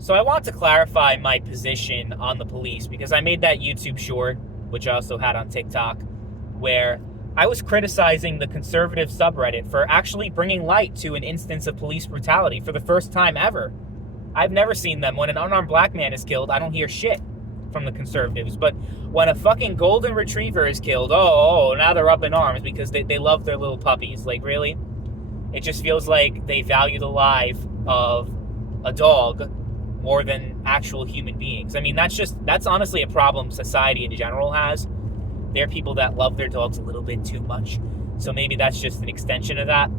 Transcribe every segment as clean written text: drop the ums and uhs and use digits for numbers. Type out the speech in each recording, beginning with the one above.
So I want to clarify my position on the police because I made that YouTube short, which I also had on TikTok, where I was criticizing the conservative subreddit for actually bringing light to an instance of police brutality for the first time ever. I've never seen them. When an unarmed black man is killed, I don't hear shit from the conservatives. But when a fucking golden retriever is killed, now they're up in arms because they love their little puppies. Like, really? It just feels like they value the life of a dog more than actual human beings. I mean, that's honestly a problem society in general has. There are people that love their dogs a little bit too much. So maybe that's just an extension of that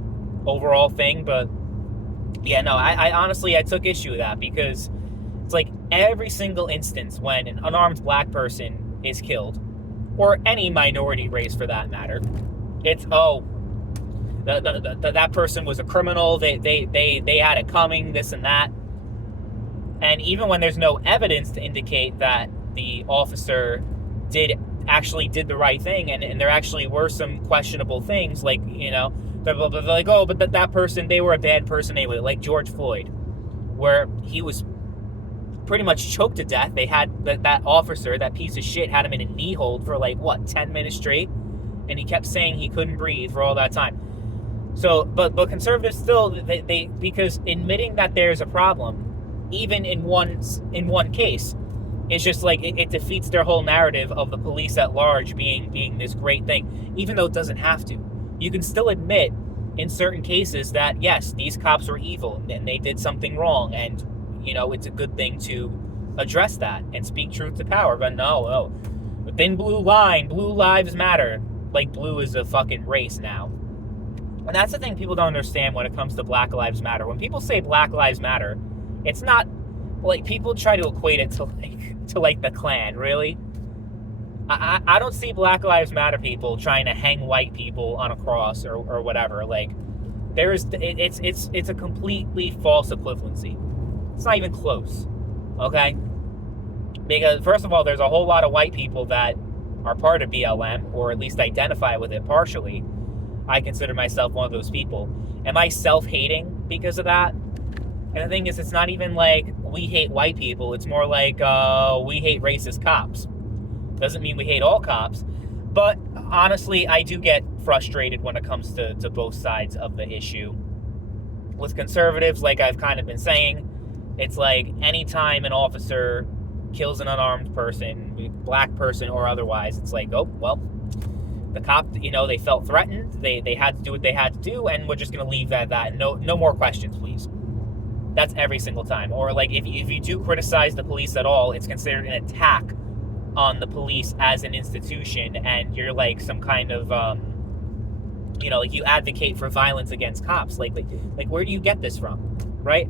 overall thing. But yeah, no, I honestly, I took issue with that because it's like every single instance when an unarmed black person is killed, or any minority race for that matter, it's, that person was a criminal, they had it coming, this and that. And even when there's no evidence to indicate that the officer actually did the right thing, and there actually were some questionable things, like, they're like, but that person, they were a bad person anyway, like George Floyd, where he was pretty much choked to death. They had that officer, that piece of shit, had him in a knee hold for 10 minutes straight, and he kept saying he couldn't breathe for all that time. So, but conservatives still, they because admitting that there's a problem, even in one case, it's just like it defeats their whole narrative of the police at large being this great thing, even though it doesn't have to. You can still admit in certain cases that, yes, these cops were evil and they did something wrong, and it's a good thing to address that and speak truth to power. But no, within blue lives matter. Like, blue is a fucking race now. And that's the thing people don't understand when it comes to Black Lives Matter. When people say Black Lives Matter, it's not like people try to equate it to the Klan. Really, I don't see Black Lives Matter people trying to hang white people on a cross or whatever. Like, it's a completely false equivalency. It's not even close. Okay, because first of all, there's a whole lot of white people that are part of BLM, or at least identify with it partially. I consider myself one of those people. Am I self-hating because of that? And the thing is, it's not even like we hate white people. It's more like we hate racist cops. Doesn't mean we hate all cops. But honestly, I do get frustrated when it comes to both sides of the issue. With conservatives, like I've kind of been saying, it's like anytime an officer kills an unarmed person, black person or otherwise, it's like, oh, well, the cop, they felt threatened. They had to do what they had to do, and we're just going to leave that at that. No more questions, please. That's every single time. Or like if you do criticize the police at all, it's considered an attack on the police as an institution, and you're like some kind of like you advocate for violence against cops. Like where do you get this from, right?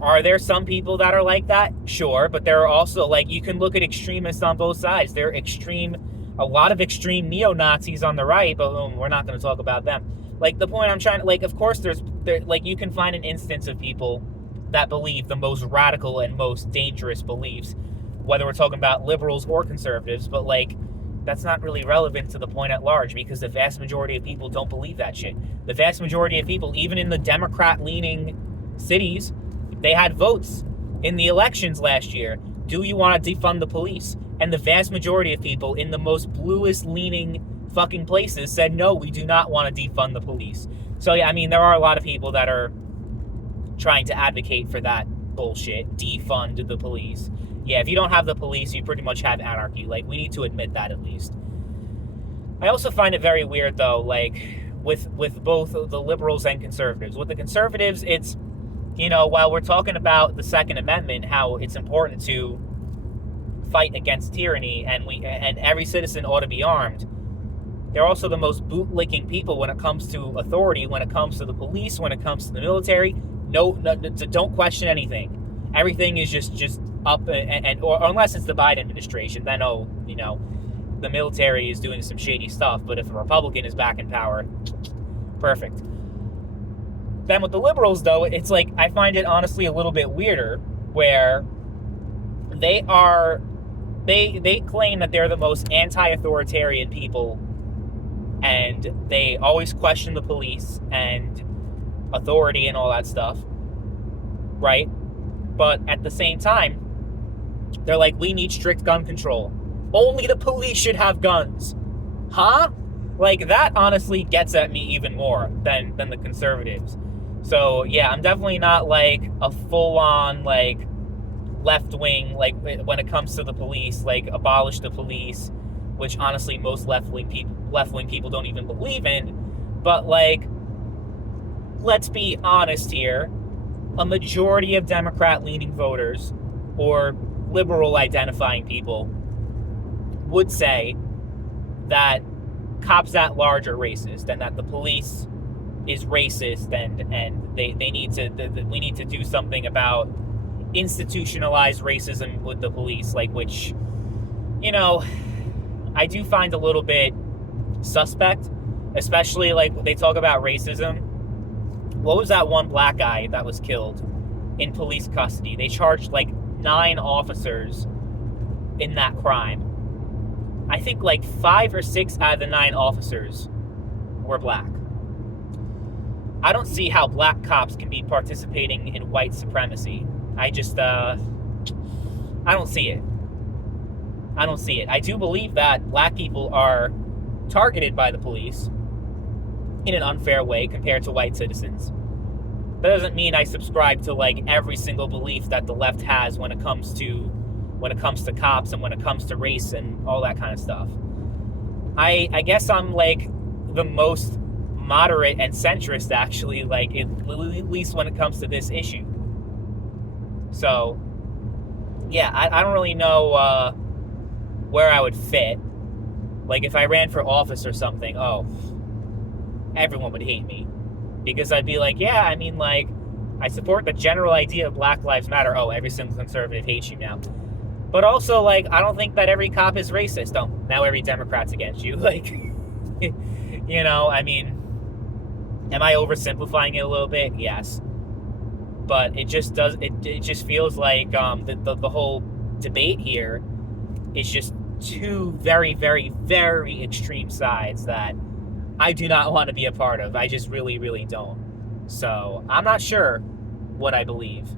Are there some people that are like that? Sure, but there are also, like, you can look at extremists on both sides. There are a lot of extreme neo-Nazis on the right, but we're not going to talk about them. Like, the point I'm trying to, like, of course you can find an instance of people that believe the most radical and most dangerous beliefs, whether we're talking about liberals or conservatives, but like, that's not really relevant to the point at large, because the vast majority of people don't believe that shit. The vast majority of people, even in the Democrat-leaning cities, they had votes in the elections last year. Do you want to defund the police? And the vast majority of people in the most bluest-leaning fucking places said, no, we do not want to defund the police. So, yeah, I mean, there are a lot of people that are trying to advocate for that bullshit, defund the police. Yeah, if you don't have the police, you pretty much have anarchy. Like, we need to admit that at least. I also find it very weird, though, like, with both the liberals and conservatives. With the conservatives, it's, while we're talking about the Second Amendment, how it's important to fight against tyranny, and every citizen ought to be armed, they're also the most bootlicking people when it comes to authority, when it comes to the police, when it comes to the military. No, don't question anything. Everything is just up, or unless it's the Biden administration, then the military is doing some shady stuff. But if a Republican is back in power, perfect. Then with the liberals, though, it's like, I find it honestly a little bit weirder, where they claim that they're the most anti-authoritarian people, and they always question the police and authority and all that stuff, right? But at the same time, they're like, we need strict gun control. Only the police should have guns. Huh? Like, that honestly gets at me even more than the conservatives. So, yeah, I'm definitely not, like, a full-on, like, left-wing, like, when it comes to the police, like, abolish the police, which, honestly, most left-wing people don't even believe in. But, like, let's be honest here. A majority of Democrat-leaning voters, or liberal-identifying people, would say that cops at large are racist, and that the police is racist, and we need to do something about institutionalized racism with the police, like, which, you know, I do find a little bit suspect, especially, like, they talk about racism. What was that one black guy that was killed in police custody? They charged, like, 9 officers in that crime. I think, like, 5 or 6 out of the 9 officers were black. I don't see how black cops can be participating in white supremacy. I just, I don't see it. I don't see it. I do believe that black people are targeted by the police in an unfair way compared to white citizens. That doesn't mean I subscribe to, like, every single belief that the left has when it comes to cops and when it comes to race and all that kind of stuff. I guess I'm, like, the most moderate and centrist, actually, like, at least when it comes to this issue. So, yeah, I don't really know where I would fit. Like, if I ran for office or something, everyone would hate me. Because I'd be like, yeah, I mean, like, I support the general idea of Black Lives Matter. Oh, every single conservative hates you now. But also, like, I don't think that every cop is racist. Oh, now every Democrat's against you. Like, you know, I mean, am I oversimplifying it a little bit? Yes. But it just feels like the whole debate here is just two very, very, very extreme sides that I do not want to be a part of. I just really, really don't. So I'm not sure what I believe.